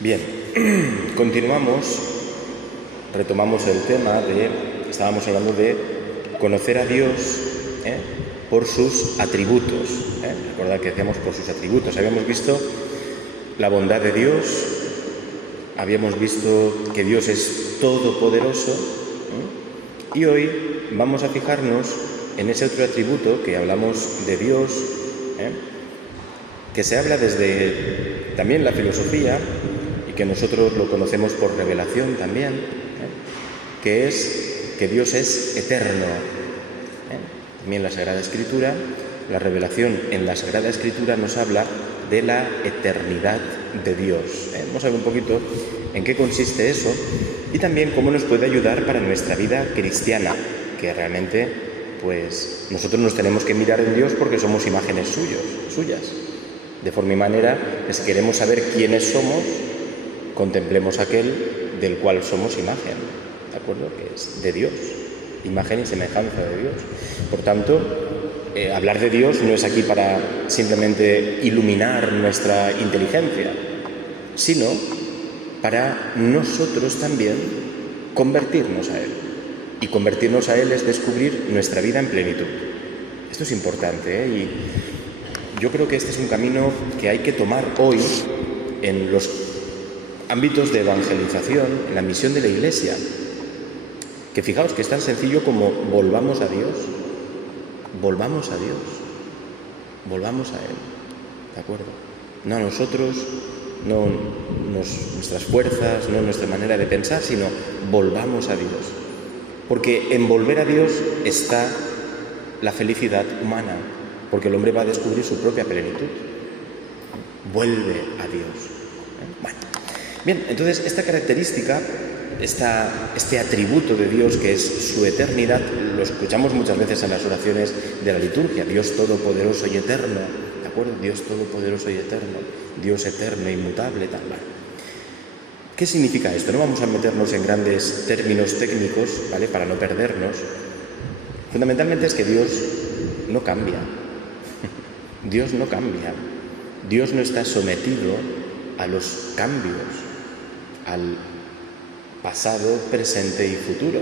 Bien, continuamos, retomamos el tema estábamos hablando de conocer a Dios por sus atributos. Recordad que decíamos por sus atributos. Habíamos visto la bondad de Dios, habíamos visto que Dios es todopoderoso, y hoy vamos a fijarnos en ese otro atributo que hablamos de Dios, que se habla desde también la filosofía y que nosotros lo conocemos por revelación también, que es que Dios es eterno. También la Sagrada Escritura, la revelación en la Sagrada Escritura nos habla de la eternidad de Dios. Vamos a ver un poquito en qué consiste eso y también cómo nos puede ayudar para nuestra vida cristiana, que realmente pues nosotros nos tenemos que mirar en Dios porque somos imágenes suyas. De forma y manera que si queremos saber quiénes somos, contemplemos aquel del cual somos imagen, ¿de acuerdo? Que es de Dios, imagen y semejanza de Dios. Por tanto, hablar de Dios no es aquí para simplemente iluminar nuestra inteligencia, sino para nosotros también convertirnos a Él. Y convertirnos a Él es descubrir nuestra vida en plenitud. Esto es importante, y yo creo que este es un camino que hay que tomar hoy en los ámbitos de evangelización, en la misión de la Iglesia. Que fijaos que es tan sencillo como volvamos a Dios, volvamos a Dios, volvamos a Él, ¿de acuerdo? No a nosotros, no nuestras fuerzas, no nuestra manera de pensar, sino volvamos a Dios. Porque en volver a Dios está la felicidad humana, porque el hombre va a descubrir su propia plenitud. Vuelve a Dios. Bueno, bien, entonces esta característica, este atributo de Dios que es su eternidad, lo escuchamos muchas veces en las oraciones de la liturgia. Dios todopoderoso y eterno, ¿de acuerdo? Dios todopoderoso y eterno, Dios eterno, inmutable, tal. ¿Qué significa esto? No vamos a meternos en grandes términos técnicos, ¿vale? Para no perdernos. Fundamentalmente es que Dios no cambia. Dios no cambia. Dios no está sometido a los cambios, al pasado, presente y futuro,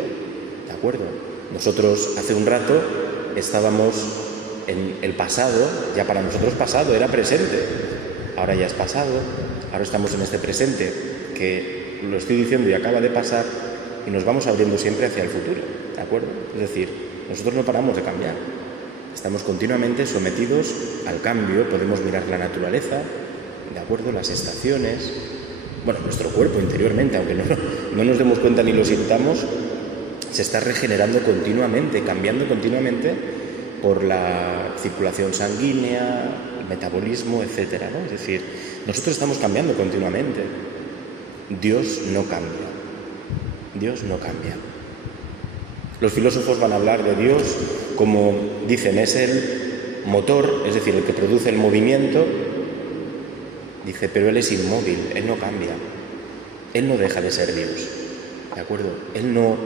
¿de acuerdo? Nosotros hace un rato estábamos en el pasado, ya para nosotros pasado era presente, ahora ya es pasado, ahora estamos en este presente que lo estoy diciendo y acaba de pasar, y nos vamos abriendo siempre hacia el futuro, ¿de acuerdo? Es decir, nosotros no paramos de cambiar, estamos continuamente sometidos al cambio. Podemos mirar la naturaleza, ¿de acuerdo? Las estaciones, bueno, nuestro cuerpo interiormente, aunque no nos demos cuenta ni lo sintamos, se está regenerando continuamente, cambiando continuamente por la circulación sanguínea, el metabolismo, etcétera, ¿no? Es decir, nosotros estamos cambiando continuamente. Dios no cambia. Dios no cambia. Los filósofos van a hablar de Dios como, dicen, es el motor, es decir, el que produce el movimiento. Dice, pero Él es inmóvil, Él no cambia. Él no deja de ser Dios, ¿de acuerdo? Él no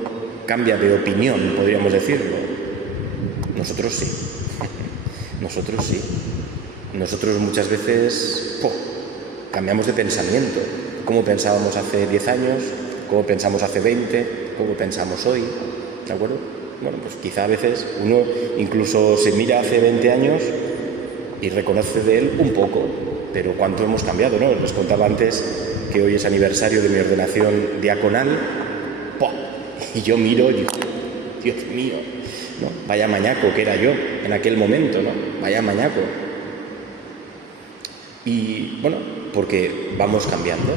cambia de opinión, podríamos decirlo. Nosotros sí. Nosotros sí. Nosotros muchas veces cambiamos de pensamiento. ¿Cómo pensábamos hace 10 años? ¿Cómo pensamos hace 20? ¿Cómo pensamos hoy? ¿De acuerdo? Bueno, pues quizá a veces uno incluso se mira hace 20 años y reconoce de él un poco, pero cuánto hemos cambiado, ¿no? Les contaba antes que hoy es aniversario de mi ordenación diaconal, y yo miro y digo, Dios mío, ¿no? Vaya mañaco que era yo en aquel momento, ¿no? Vaya mañaco. Y bueno, porque vamos cambiando.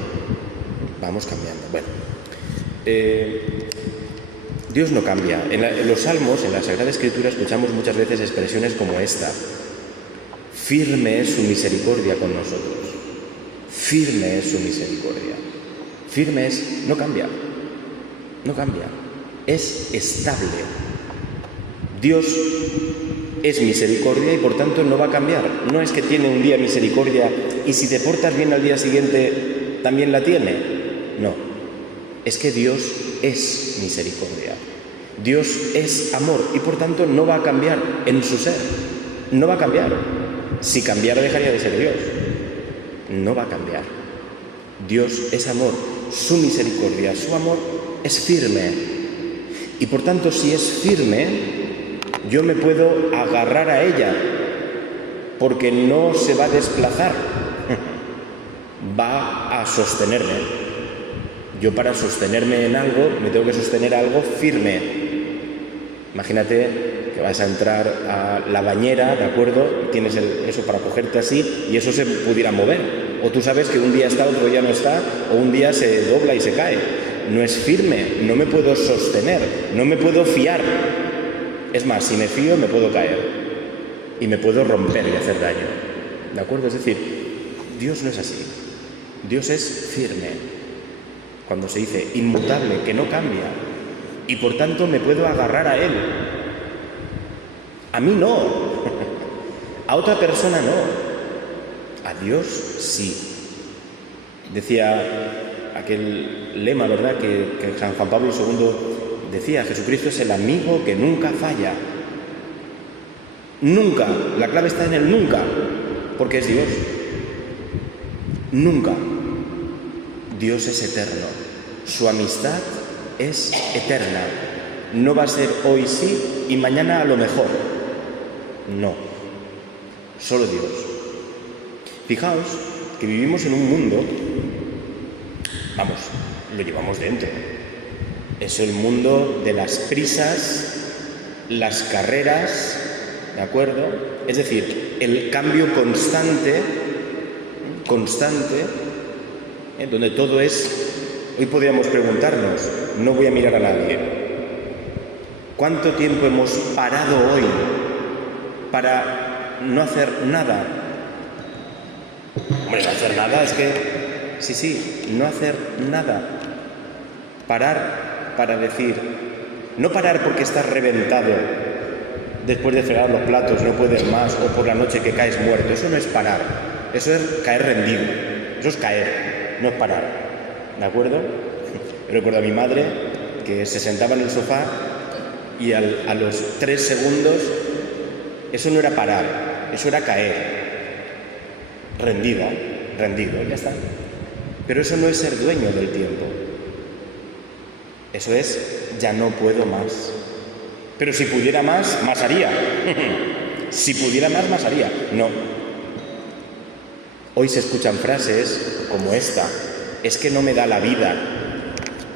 Bueno, Dios no cambia. En los Salmos, en la Sagrada Escritura, escuchamos muchas veces expresiones como esta: firme es su misericordia con nosotros. Firme es su misericordia. Firme es, no cambia. No cambia. Es estable. Dios es misericordia y por tanto no va a cambiar. No es que tiene un día misericordia y si te portas bien al día siguiente también la tiene. No. Es que Dios es misericordia. Dios es amor y por tanto no va a cambiar en su ser. No va a cambiar. Si cambiara dejaría de ser Dios. No va a cambiar. Dios es amor, su misericordia, su amor es firme. Y por tanto, si es firme, yo me puedo agarrar a ella, porque no se va a desplazar, va a sostenerme. Yo para sostenerme en algo, me tengo que sostener a algo firme. Imagínate que vas a entrar a la bañera, ¿de acuerdo? Y tienes eso para cogerte así y eso se pudiera mover. O tú sabes que un día está, otro día no está, o un día se dobla y se cae. No es firme, no me puedo sostener, no me puedo fiar. Es más, si me fío me puedo caer y me puedo romper y hacer daño. ¿De acuerdo? Es decir, Dios no es así. Dios es firme. Cuando se dice inmutable, que no cambia. Y por tanto me puedo agarrar a Él. A mí no. A otra persona no. A Dios sí. Decía aquel lema, ¿verdad?, que San Juan Pablo II decía: Jesucristo es el amigo que nunca falla. Nunca. La clave está en el nunca, porque es Dios. Nunca. Dios es eterno. Su amistad es eterna. No va a ser hoy sí y mañana a lo mejor. No. Solo Dios. Fijaos que vivimos en un mundo, vamos, lo llevamos dentro. Es el mundo de las prisas, las carreras, ¿de acuerdo? Es decir, el cambio constante, donde todo es... Hoy podríamos preguntarnos, no voy a mirar a nadie, ¿cuánto tiempo hemos parado hoy para no hacer nada? Hombre, no hacer nada es que... Sí, no hacer nada. Parar para decir... No parar porque estás reventado, después de fregar los platos, no puedes más, o por la noche que caes muerto. Eso no es parar, eso es caer rendido. Eso es caer, no es parar. ¿De acuerdo? Yo recuerdo a mi madre que se sentaba en el sofá y a los 3 segundos, eso no era parar, eso era caer. Rendido, ya está. Pero eso no es ser dueño del tiempo. Eso es, ya no puedo más. Pero si pudiera más haría. Si pudiera más haría. No. Hoy se escuchan frases como esta: es que no me da la vida.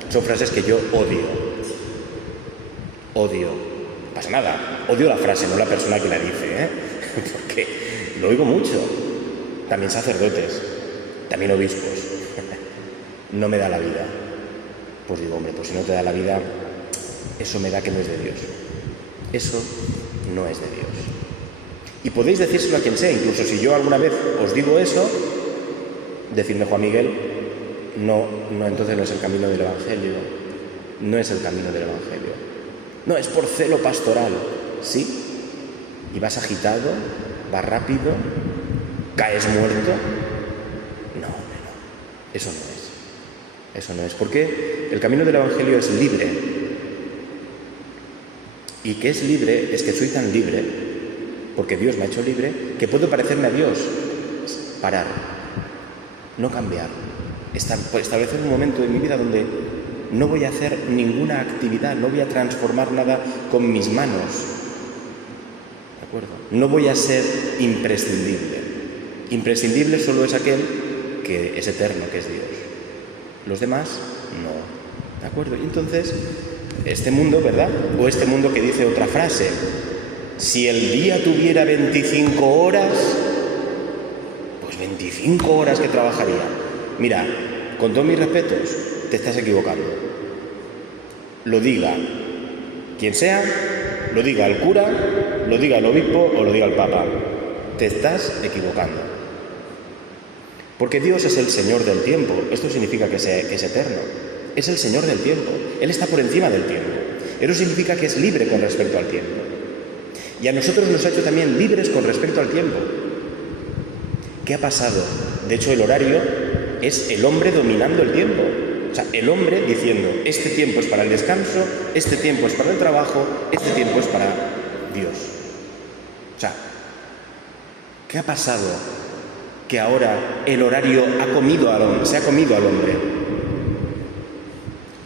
Son frases que yo odio. No pasa nada. Odio la frase, no la persona que la dice, porque lo oigo mucho. También sacerdotes, también obispos. No me da la vida. Pues digo, hombre, pues si no te da la vida, eso me da que no es de Dios. Eso no es de Dios. Y podéis decírselo a quien sea. Incluso si yo alguna vez os digo eso, decidme: Juan Miguel, no, entonces no es el camino del Evangelio. No es el camino del Evangelio. No, es por celo pastoral. ¿Sí? ¿Y vas agitado? ¿Vas rápido? ¿Caes muerto? No. Eso no es. Eso no es. Porque el camino del Evangelio es libre. Y que es libre es que soy tan libre, porque Dios me ha hecho libre, que puedo parecerme a Dios. Parar. No cambiar. Establecer un momento de mi vida donde no voy a hacer ninguna actividad, no voy a transformar nada con mis manos. ¿De acuerdo? No voy a ser imprescindible. Imprescindible solo es aquel que es eterno, que es Dios. Los demás, no. ¿De acuerdo? Y entonces, este mundo, ¿verdad? O este mundo que dice otra frase: si el día tuviera 25 horas, pues 25 horas que trabajaría. Mira, con todos mis respetos, te estás equivocando. Lo diga quien sea, lo diga el cura, lo diga el obispo o lo diga el papa. Te estás equivocando. Porque Dios es el Señor del tiempo. Esto significa que es eterno. Es el Señor del tiempo. Él está por encima del tiempo. Eso significa que es libre con respecto al tiempo. Y a nosotros nos ha hecho también libres con respecto al tiempo. ¿Qué ha pasado? De hecho, el horario es el hombre dominando el tiempo. O sea, el hombre diciendo: este tiempo es para el descanso, este tiempo es para el trabajo, este tiempo es para Dios. O sea, ¿qué ha pasado que ahora el horario se ha comido al hombre.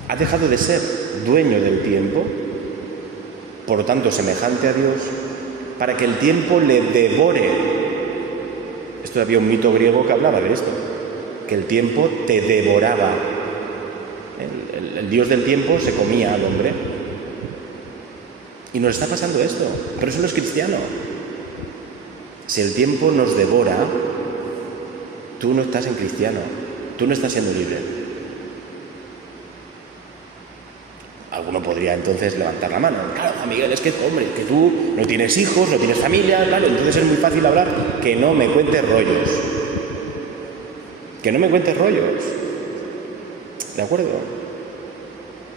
Ha dejado de ser dueño del tiempo, por lo tanto semejante a Dios, para que el tiempo le devore. Esto había un mito griego que hablaba de esto, que el tiempo te devoraba. El dios del tiempo se comía al hombre. Y nos está pasando esto, pero eso no es cristiano. Si el tiempo nos devora, tú no estás en cristiano, tú no estás siendo libre. Alguno podría entonces levantar la mano. Claro, Juan Miguel, es que, hombre, que tú no tienes hijos, no tienes familia, claro, entonces es muy fácil hablar. Que no me cuentes rollos. Que no me cuentes rollos. ¿De acuerdo?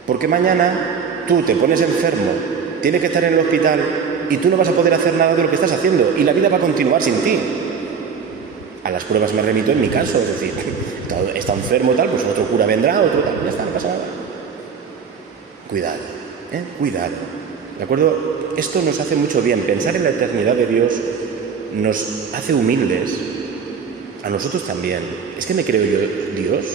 Porque mañana tú te pones enfermo, tienes que estar en el hospital y tú no vas a poder hacer nada de lo que estás haciendo y la vida va a continuar sin ti. A las pruebas me remito en mi caso, es decir, está enfermo tal, pues otro cura vendrá, otro tal, ya está, no pasa nada. Cuidado, cuidado, ¿de acuerdo? Esto nos hace mucho bien. Pensar en la eternidad de Dios nos hace humildes, a nosotros también. ¿Es que me creo yo Dios?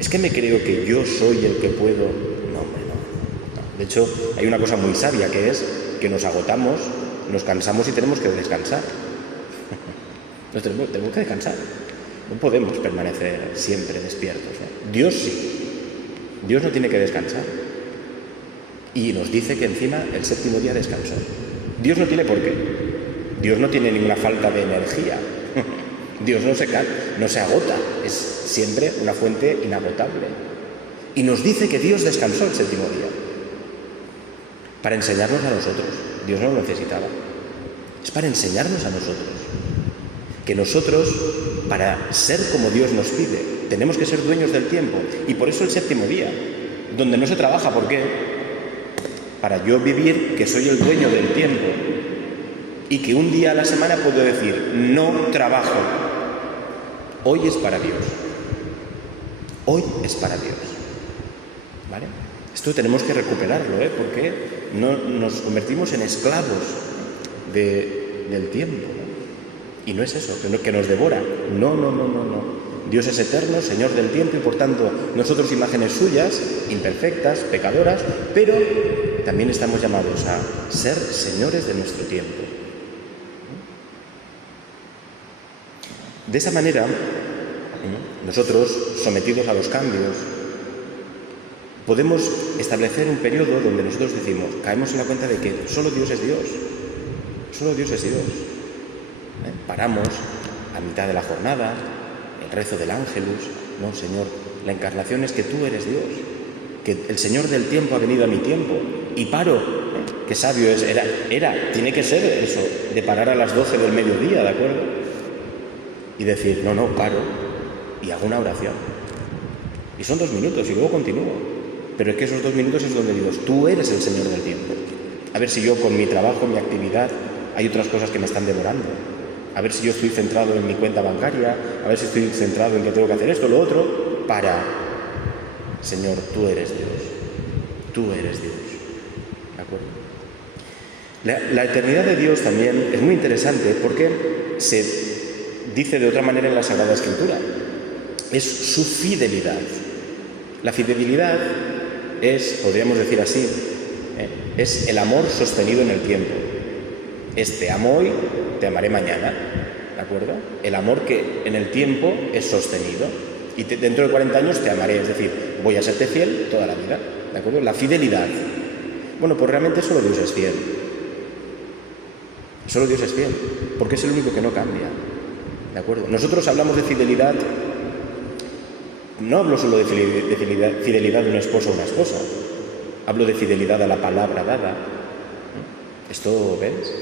¿Es que me creo que yo soy el que puedo? No, hombre, no. De hecho, hay una cosa muy sabia que es que nos agotamos, nos cansamos y tenemos que descansar. Tenemos que descansar. No podemos permanecer siempre despiertos, ¿no? Dios sí. Dios no tiene que descansar. Y nos dice que encima el séptimo día descansó. Dios no tiene por qué. Dios no tiene ninguna falta de energía. Dios no se agota. Es siempre una fuente inagotable. Y nos dice que Dios descansó el séptimo día. Para enseñarnos a nosotros. Dios no lo necesitaba. Es para enseñarnos a nosotros. Que nosotros, para ser como Dios nos pide, tenemos que ser dueños del tiempo. Y por eso el séptimo día, donde no se trabaja. ¿Por qué? Para yo vivir que soy el dueño del tiempo y que un día a la semana puedo decir, no trabajo. Hoy es para Dios. Hoy es para Dios. ¿Vale? Esto tenemos que recuperarlo, porque no nos convertimos en esclavos del tiempo, ¿no? Y no es eso, que nos devora. No. Dios es eterno, Señor del tiempo, y por tanto nosotros imágenes suyas, imperfectas, pecadoras, pero también estamos llamados a ser señores de nuestro tiempo. De esa manera, nosotros, sometidos a los cambios, podemos establecer un periodo donde nosotros decimos, caemos en la cuenta de que solo Dios es Dios. Solo Dios es Dios. Paramos a mitad de la jornada, el rezo del Ángelus. No, Señor, la encarnación es que tú eres Dios, que el Señor del tiempo ha venido a mi tiempo. Y paro, qué sabio es, tiene que ser eso, de parar a las 12 del mediodía, ¿de acuerdo? Y decir, no, paro, y hago una oración. Y son 2 minutos, y luego continúo. Pero es que esos 2 minutos es donde digo, tú eres el Señor del tiempo. A ver si yo con mi trabajo, mi actividad, hay otras cosas que me están devorando. A ver si yo estoy centrado en mi cuenta bancaria, a ver si estoy centrado en que tengo que hacer esto, lo otro, para, Señor, tú eres Dios. Tú eres Dios. ¿De acuerdo? La eternidad de Dios también es muy interesante porque se dice de otra manera en la Sagrada Escritura. Es su fidelidad. La fidelidad es, podríamos decir así, es el amor sostenido en el tiempo. Te amo hoy, te amaré mañana. ¿De acuerdo? El amor que en el tiempo es sostenido. Y dentro de 40 años te amaré, es decir, voy a serte fiel toda la vida. ¿De acuerdo? La fidelidad. Bueno, pues realmente solo Dios es fiel. Solo Dios es fiel, porque es el único que no cambia. ¿De acuerdo? Nosotros hablamos de fidelidad, no hablo solo de fidelidad de un esposo o una esposa, hablo de fidelidad a la palabra dada. ¿Esto ves?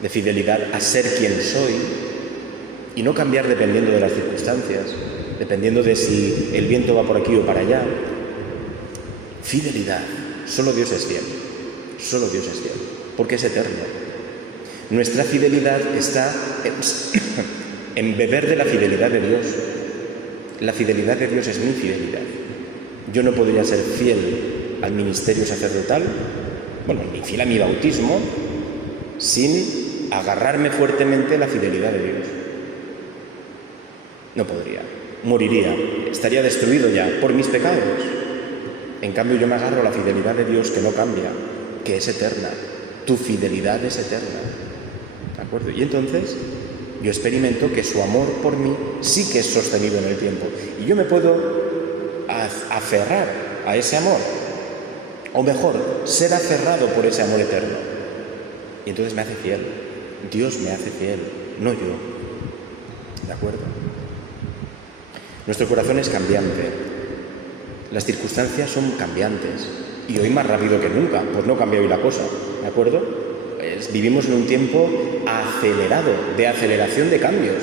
De fidelidad a ser quien soy y no cambiar dependiendo de las circunstancias, dependiendo de si el viento va por aquí o para allá. Fidelidad. Solo Dios es fiel. Solo Dios es fiel, porque es eterno. Nuestra fidelidad está en beber de la fidelidad de Dios. La fidelidad de Dios es mi fidelidad. Yo no podría ser fiel al ministerio sacerdotal, ni fiel a mi bautismo, sin agarrarme fuertemente a la fidelidad de Dios. No podría. Moriría. Estaría destruido ya por mis pecados. En cambio, yo me agarro a la fidelidad de Dios que no cambia, que es eterna. Tu fidelidad es eterna. ¿De acuerdo? Y entonces yo experimento que su amor por mí sí que es sostenido en el tiempo. Y yo me puedo aferrar a ese amor. O mejor, ser aferrado por ese amor eterno. Y entonces me hace fiel. Dios me hace fiel, no yo. ¿De acuerdo? Nuestro corazón es cambiante. Las circunstancias son cambiantes. Y hoy más rápido que nunca, pues no cambia hoy la cosa. ¿De acuerdo? Vivimos en un tiempo acelerado, de aceleración de cambios.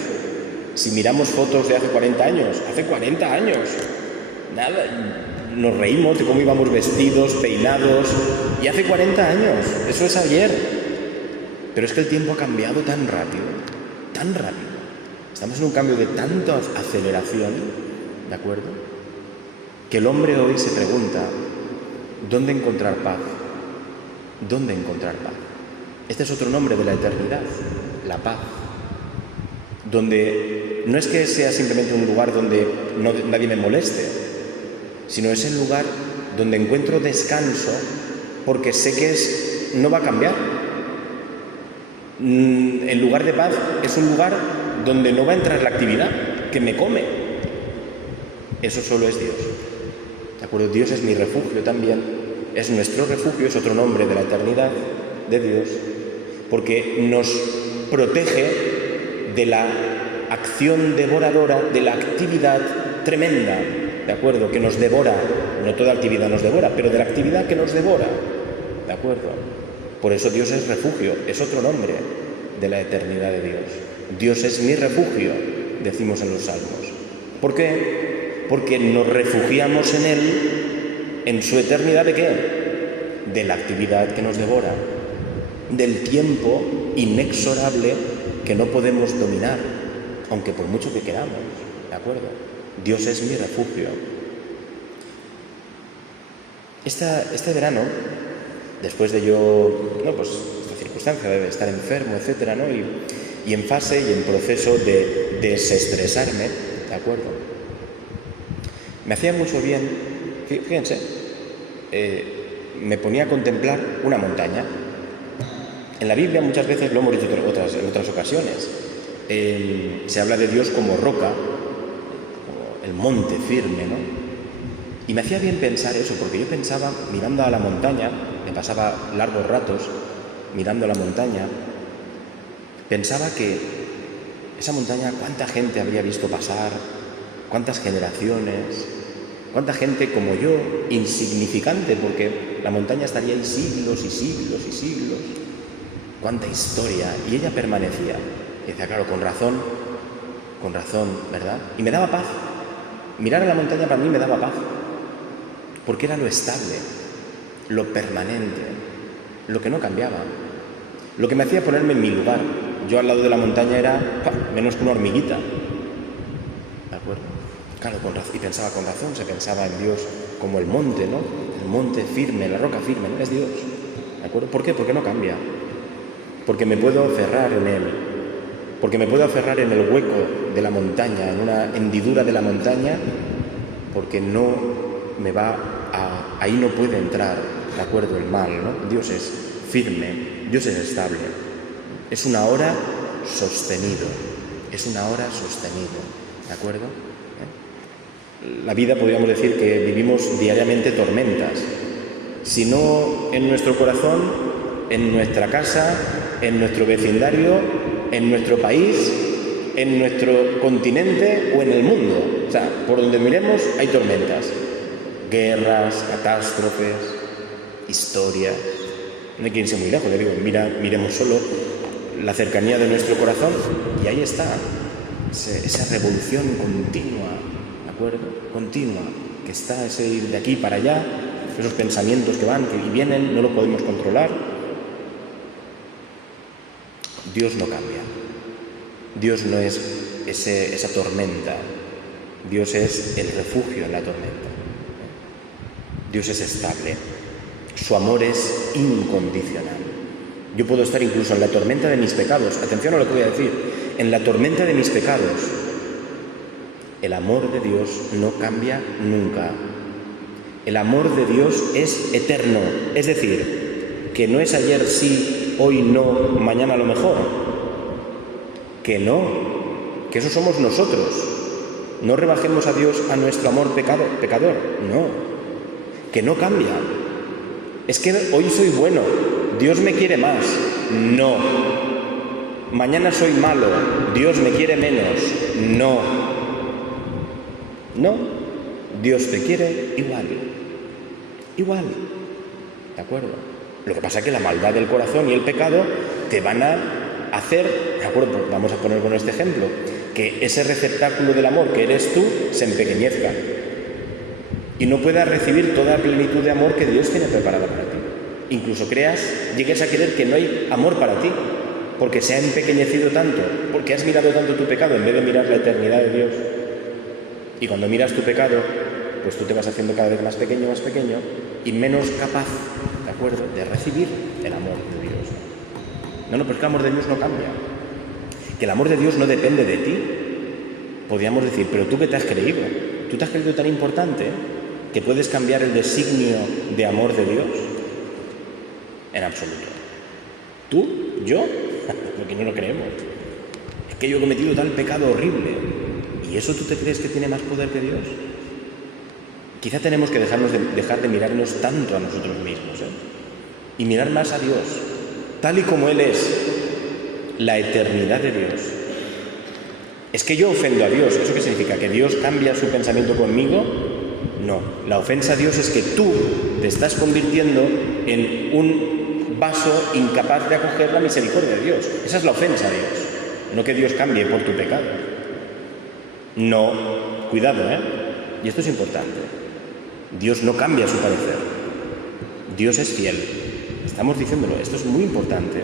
Si miramos fotos de hace 40 años, nada, nos reímos de cómo íbamos vestidos, peinados, y hace 40 años, eso es ayer. Pero es que el tiempo ha cambiado tan rápido, estamos en un cambio de tanta aceleración, ¿de acuerdo? Que el hombre hoy se pregunta, ¿dónde encontrar paz? ¿Dónde encontrar paz? Este es otro nombre de la eternidad, la paz. Donde no es que sea simplemente un lugar donde nadie me moleste, sino es el lugar donde encuentro descanso porque sé que no va a cambiar. El lugar de paz es un lugar donde no va a entrar la actividad que me come. Eso solo es Dios. ¿De acuerdo? Dios es mi refugio también, es nuestro refugio, es otro nombre de la eternidad de Dios, porque nos protege de la acción devoradora, de la actividad tremenda, ¿de acuerdo?, que nos devora. No toda actividad nos devora, pero de la actividad que nos devora, ¿de acuerdo? Por eso Dios es refugio, es otro nombre de la eternidad de Dios. Dios es mi refugio, decimos en los Salmos. ¿Por qué? Porque nos refugiamos en Él, en su eternidad. ¿De qué? De la actividad que nos devora, del tiempo inexorable que no podemos dominar, aunque por mucho que queramos, ¿de acuerdo? Dios es mi refugio. Este verano, después de esta circunstancia de estar enfermo, etcétera, ¿no? Y en fase y en proceso de desestresarme, ¿de acuerdo? Me hacía mucho bien, fíjense, me ponía a contemplar una montaña. En la Biblia muchas veces, lo hemos dicho en otras ocasiones, se habla de Dios como roca, como el monte firme, ¿no? Y me hacía bien pensar eso, porque yo pensaba, mirando a la montaña, me pasaba largos ratos mirando a la montaña, pensaba que esa montaña, cuánta gente habría visto pasar, cuántas generaciones, cuánta gente como yo, insignificante, porque la montaña estaría ahí siglos y siglos y siglos, cuánta historia, y ella permanecía. Y decía, claro, con razón, ¿verdad? Y me daba paz. Mirar a la montaña para mí me daba paz, porque era lo estable, lo permanente, lo que no cambiaba, lo que me hacía ponerme en mi lugar. Yo al lado de la montaña era menos que una hormiguita, ¿de acuerdo? Claro, con razón, y pensaba con razón, se pensaba en Dios como el monte, ¿no? El monte firme, la roca firme, ¿no? Es Dios, ¿de acuerdo? ¿Por qué? Porque no cambia, porque me puedo aferrar en Él, porque me puedo aferrar en el hueco de la montaña, en una hendidura de la montaña, porque ahí no puede entrar, ¿de acuerdo?, el mal, ¿no? Dios es firme, Dios es estable, es una hora sostenido, ¿de acuerdo? La vida, podríamos decir que vivimos diariamente tormentas, si no en nuestro corazón, en nuestra casa, en nuestro vecindario, en nuestro país, en nuestro continente o en el mundo. O sea, por donde miremos hay tormentas, guerras, catástrofes, historias. No hay que irse muy lejos, le digo, miremos solo la cercanía de nuestro corazón y ahí está, esa revolución continua, ¿de acuerdo? Continua, que está ese ir de aquí para allá, esos pensamientos que van y vienen, no lo podemos controlar. Dios no cambia. Dios no es esa tormenta. Dios es el refugio en la tormenta. Dios es estable. Su amor es incondicional. Yo puedo estar incluso en la tormenta de mis pecados. Atención a lo que voy a decir. En la tormenta de mis pecados. El amor de Dios no cambia nunca. El amor de Dios es eterno, es decir, que no es ayer sí, hoy no, mañana a lo mejor. Que no, que eso somos nosotros. No rebajemos a Dios a nuestro amor pecador, no. Que no cambia. Es que hoy soy bueno, Dios me quiere más. No. Mañana soy malo, Dios me quiere menos. No. No. Dios te quiere igual. Igual. ¿De acuerdo? Lo que pasa es que la maldad del corazón y el pecado te van a hacer, ¿de acuerdo? Pues vamos a poner con este ejemplo, que ese receptáculo del amor que eres tú se empequeñezca y no puedas recibir toda la plenitud de amor que Dios tiene preparada para ti. Incluso llegues a creer que no hay amor para ti, porque se ha empequeñecido tanto, porque has mirado tanto tu pecado en vez de mirar la eternidad de Dios. Y cuando miras tu pecado, pues tú te vas haciendo cada vez más pequeño y menos capaz, ¿de acuerdo?, de recibir el amor de Dios. No, pero es que el amor de Dios no cambia. Que el amor de Dios no depende de ti. Podríamos decir, pero tú, ¿qué te has creído? ¿Tú te has creído tan importante que puedes cambiar el designio de amor de Dios? En absoluto. ¿Tú? ¿Yo? Porque no lo creemos. Es que yo he cometido tal pecado horrible. ¿Y eso tú te crees que tiene más poder que Dios? Quizá tenemos que dejar de mirarnos tanto a nosotros mismos, y mirar más a Dios, tal y como Él es, la eternidad de Dios. ¿Es que yo ofendo a Dios? ¿Eso qué significa? ¿Que Dios cambia su pensamiento conmigo? No. La ofensa a Dios es que tú te estás convirtiendo en un vaso incapaz de acoger la misericordia de Dios. Esa es la ofensa a Dios. No que Dios cambie por tu pecado. No. Cuidado, Y esto es importante. Dios no cambia su parecer. Dios es fiel. Estamos diciéndolo. Esto es muy importante.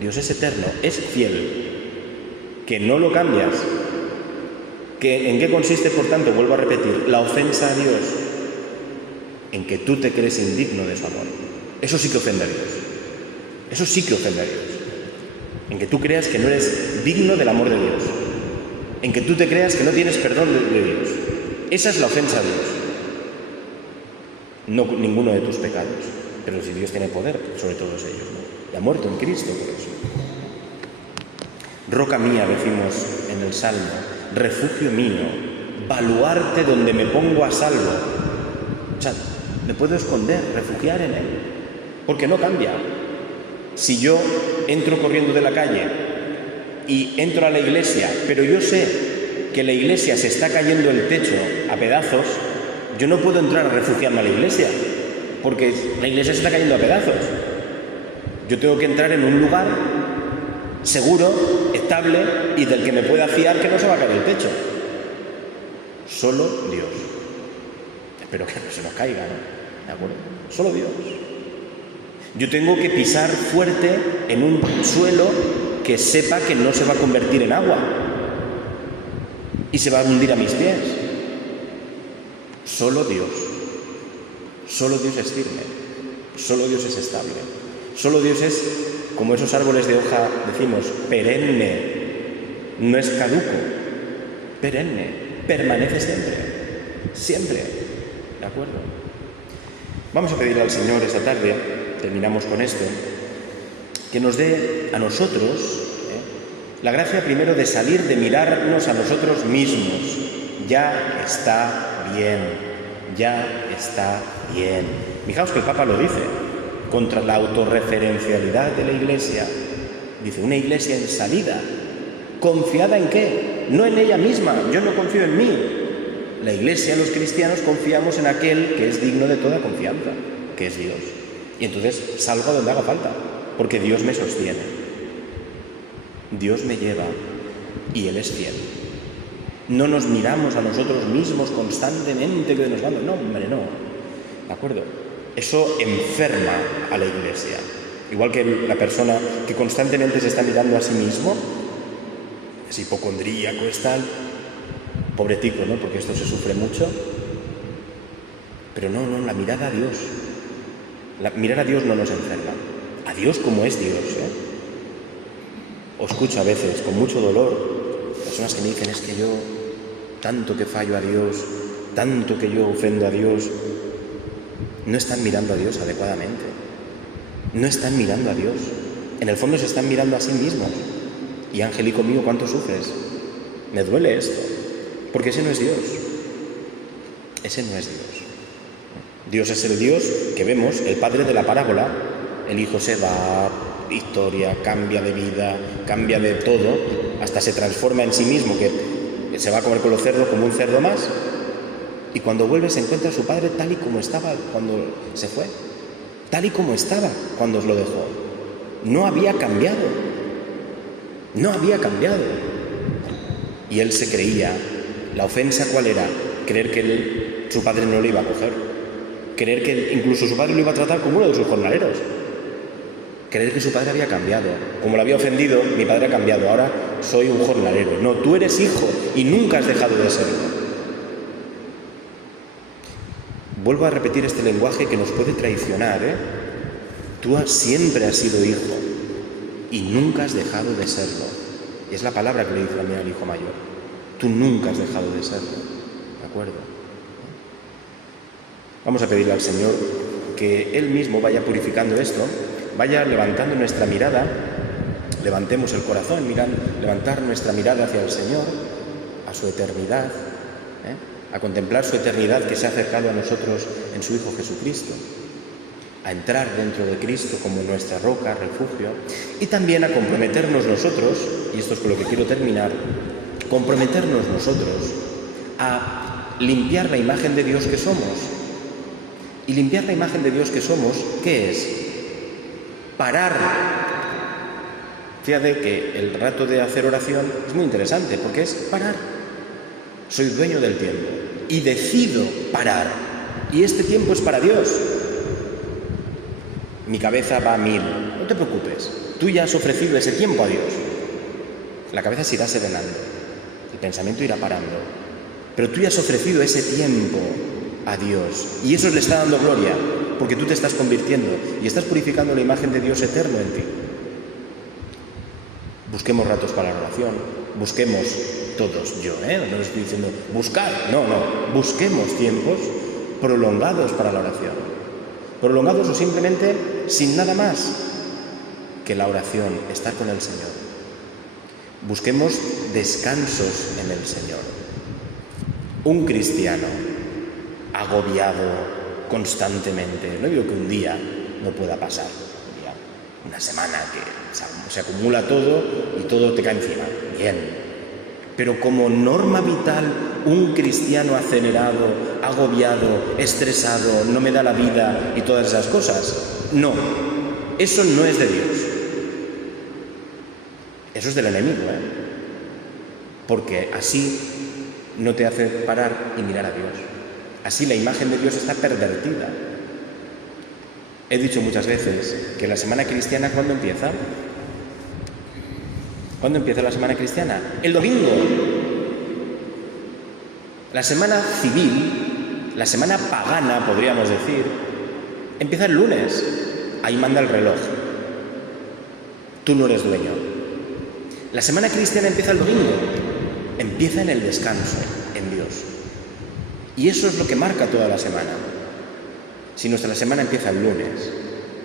Dios es eterno, es fiel. Que no lo cambias. ¿En qué consiste, por tanto, vuelvo a repetir, la ofensa a Dios? En que tú te crees indigno de su amor. Eso sí que ofende a Dios. Eso sí que ofende a Dios. En que tú creas que no eres digno del amor de Dios. En que tú te creas que no tienes perdón de Dios. Esa es la ofensa a Dios. No ninguno de tus pecados. Pero si Dios tiene poder sobre todos ellos, ¿no? Y ha muerto en Cristo por eso. Roca mía, decimos en el Salmo, refugio mío, baluarte donde me pongo a salvo. O sea, me puedo esconder, refugiar en Él, porque no cambia. Si yo entro corriendo de la calle y entro a la iglesia, pero yo sé que la iglesia se está cayendo el techo a pedazos, yo no puedo entrar a refugiarme a la iglesia, porque la iglesia se está cayendo a pedazos. Yo tengo que entrar en un lugar seguro, estable y del que me pueda fiar que no se va a caer el techo. Solo Dios. Espero que no se nos caiga, ¿no? ¿De acuerdo? Solo Dios. Yo tengo que pisar fuerte en un suelo que sepa que no se va a convertir en agua y se va a hundir a mis pies. Solo Dios. Solo Dios es firme. Solo Dios es estable. Solo Dios es, como esos árboles de hoja, decimos, perenne. No es caduco. Perenne. Permanece siempre. Siempre. ¿De acuerdo? Vamos a pedirle al Señor esta tarde, terminamos con esto, que nos dé a nosotros la gracia primero de salir de mirarnos a nosotros mismos. Ya está bien. Ya está bien. Fijaos que el Papa lo dice, contra la autorreferencialidad de la Iglesia. Dice, una Iglesia en salida. ¿Confiada en qué? No en ella misma. Yo no confío en mí. La Iglesia, los cristianos, confiamos en aquel que es digno de toda confianza, que es Dios. Y entonces salgo a donde haga falta, porque Dios me sostiene. Dios me lleva y Él es fiel. No nos miramos a nosotros mismos constantemente que nos vamos. No, hombre, no. ¿De acuerdo? Eso enferma a la Iglesia. Igual que la persona que constantemente se está mirando a sí mismo, es hipocondríaco, es tal. Pobretico, ¿no? Porque esto se sufre mucho. Pero no, la mirada a Dios. Mirar a Dios no nos enferma. A Dios como es Dios, O escucho a veces, con mucho dolor, personas que me dicen, es que yo tanto que fallo a Dios, tanto que yo ofendo a Dios, no están mirando a Dios adecuadamente. No están mirando a Dios. En el fondo se están mirando a sí mismos. Y Angelico mío, ¿cuánto sufres? Me duele esto, porque ese no es Dios. Ese no es Dios. Dios es el Dios que vemos, el padre de la parábola. El hijo se va, historia, cambia de vida, cambia de todo, hasta se transforma en sí mismo, que se va a comer con los cerdos como un cerdo más. Y cuando vuelve se encuentra a su padre tal y como estaba cuando se fue, tal y como estaba cuando os lo dejó. No había cambiado. No había cambiado. Y él se creía. ¿La ofensa cuál era? Creer que su padre no le iba a coger. Creer que incluso su padre lo iba a tratar como uno de sus jornaleros. Creer que su padre había cambiado. Como lo había ofendido, mi padre ha cambiado. Ahora soy un jornalero. No, tú eres hijo y nunca has dejado de serlo. Vuelvo a repetir este lenguaje que nos puede traicionar, ¿eh? Tú siempre has sido hijo y nunca has dejado de serlo. Y es la palabra que le dice también al hijo mayor. Tú nunca has dejado de serlo. ¿De acuerdo? Vamos a pedirle al Señor que Él mismo vaya purificando esto, vaya levantando nuestra mirada, levantemos el corazón, levantar nuestra mirada hacia el Señor, a su eternidad, a contemplar su eternidad que se ha acercado a nosotros en su Hijo Jesucristo, a entrar dentro de Cristo como nuestra roca, refugio, y también a comprometernos nosotros, y esto es con lo que quiero terminar, comprometernos nosotros a limpiar la imagen de Dios que somos. Y limpiar la imagen de Dios que somos, ¿qué es? Parar. Fíjate que el rato de hacer oración es muy interesante, porque es parar. Soy dueño del tiempo y decido parar. Y este tiempo es para Dios. Mi cabeza va a 1000. No te preocupes. Tú ya has ofrecido ese tiempo a Dios. La cabeza se irá serenando. El pensamiento irá parando. Pero tú ya has ofrecido ese tiempo a Dios. Y eso le está dando gloria, porque tú te estás convirtiendo y estás purificando la imagen de Dios eterno en ti. Busquemos ratos para la oración. Busquemos todos, yo, no les estoy diciendo buscar, no, busquemos tiempos prolongados para la oración, prolongados o simplemente sin nada más que la oración, estar con el Señor. Busquemos descansos en el Señor. Un cristiano agobiado constantemente, no digo que un día no pueda pasar, una semana que se acumula todo y todo te cae encima, bien. Pero como norma vital, un cristiano acelerado, agobiado, estresado, no me da la vida y todas esas cosas, no, eso no es de Dios. Eso es del enemigo, porque así no te hace parar y mirar a Dios. Así la imagen de Dios está pervertida. He dicho muchas veces que la semana cristiana, ¿cuándo empieza? ¿Cuándo empieza la semana cristiana? El domingo. La semana civil, la semana pagana, podríamos decir, empieza el lunes. Ahí manda el reloj. Tú no eres dueño. La semana cristiana empieza el domingo. Empieza en el descanso, en Dios. Y eso es lo que marca toda la semana. Si nuestra semana empieza el lunes,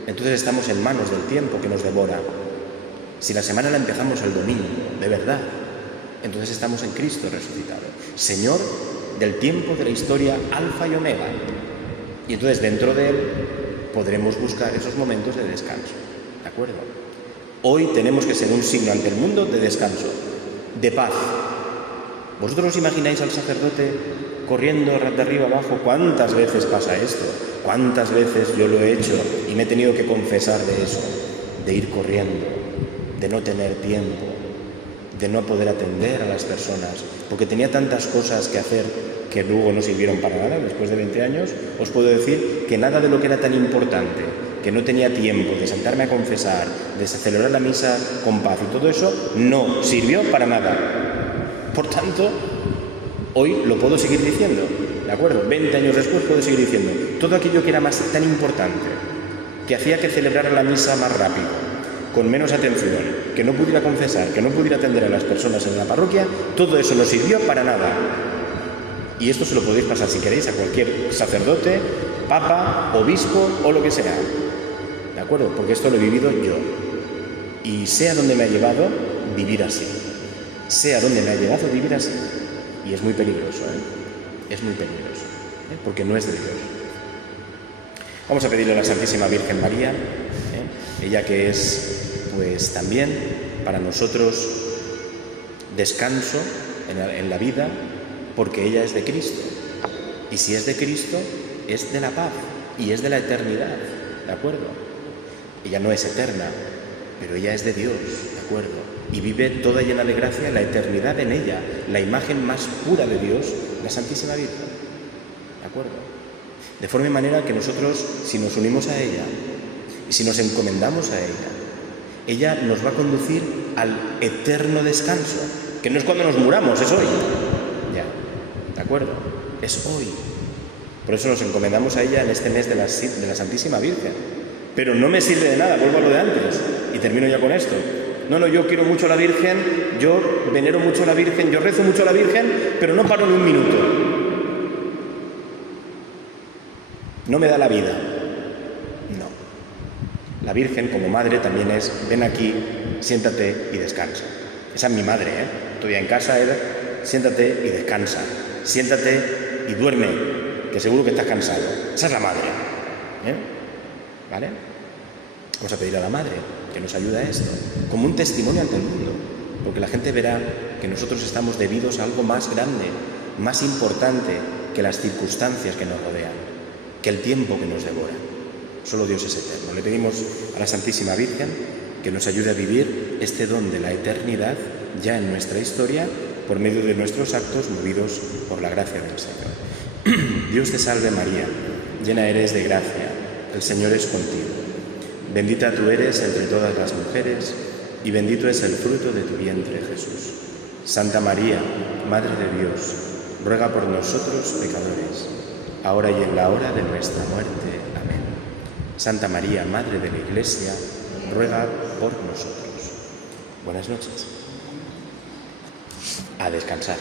entonces estamos en manos del tiempo que nos devora. Si la semana la empezamos el domingo, de verdad, entonces estamos en Cristo resucitado, Señor del tiempo, de la historia, alfa y omega. Y entonces dentro de Él podremos buscar esos momentos de descanso. ¿De acuerdo? Hoy tenemos que ser un signo ante el mundo de descanso, de paz. ¿Vosotros os imagináis al sacerdote corriendo de arriba abajo? ¿Cuántas veces pasa esto? ¿Cuántas veces yo lo he hecho y me he tenido que confesar de eso? De ir corriendo, de no tener tiempo, de no poder atender a las personas, porque tenía tantas cosas que hacer que luego no sirvieron para nada. Después de 20 años os puedo decir que nada de lo que era tan importante, que no tenía tiempo de sentarme a confesar, de celebrar la misa con paz y todo eso, no sirvió para nada. Por tanto, hoy lo puedo seguir diciendo, ¿de acuerdo? 20 años después puedo seguir diciendo, todo aquello que era más tan importante, que hacía que celebrara la misa más rápido, con menos atención, que no pudiera confesar, que no pudiera atender a las personas en la parroquia, todo eso no sirvió para nada. Y esto se lo podéis pasar, si queréis, a cualquier sacerdote, papa, obispo o lo que sea. ¿De acuerdo? Porque esto lo he vivido yo. Y sé a dónde me ha llevado vivir así. Sé a dónde me ha llevado vivir así. Y es muy peligroso, ¿eh? Es muy peligroso, ¿eh? Porque no es de Dios. Vamos a pedirle a la Santísima Virgen María, ella que es, pues también, para nosotros, descanso en la vida, porque ella es de Cristo. Y si es de Cristo, es de la paz y es de la eternidad, ¿de acuerdo? Ella no es eterna, pero ella es de Dios, ¿de acuerdo? Y vive toda llena de gracia la eternidad en ella, la imagen más pura de Dios, la Santísima Virgen, ¿de acuerdo? De forma y manera que nosotros, si nos unimos a ella y si nos encomendamos a ella nos va a conducir al eterno descanso, que no es cuando nos muramos, es hoy. Ya, ¿de acuerdo? Es hoy. Por eso nos encomendamos a ella en este mes de la Santísima Virgen. Pero no me sirve de nada, vuelvo a lo de antes y termino ya con esto. No, yo quiero mucho a la Virgen, yo venero mucho a la Virgen, yo rezo mucho a la Virgen, pero no paro ni un minuto. No me da la vida. No. La Virgen, como madre, también es, ven aquí, siéntate y descansa. Esa es mi madre, ¿eh? Todavía en casa era, siéntate y descansa. Siéntate y duerme, que seguro que estás cansado. Esa es la madre, ¿eh? ¿Vale? Vamos a pedir a la Madre que nos ayude a esto, como un testimonio ante el mundo, porque la gente verá que nosotros estamos debidos a algo más grande, más importante que las circunstancias que nos rodean, que el tiempo que nos devora. Solo Dios es eterno. Le pedimos a la Santísima Virgen que nos ayude a vivir este don de la eternidad ya en nuestra historia, por medio de nuestros actos movidos por la gracia del Señor. Dios te salve María, llena eres de gracia, el Señor es contigo. Bendita tú eres entre todas las mujeres, y bendito es el fruto de tu vientre, Jesús. Santa María, Madre de Dios, ruega por nosotros pecadores, ahora y en la hora de nuestra muerte. Amén. Santa María, Madre de la Iglesia, ruega por nosotros. Buenas noches. A descansar.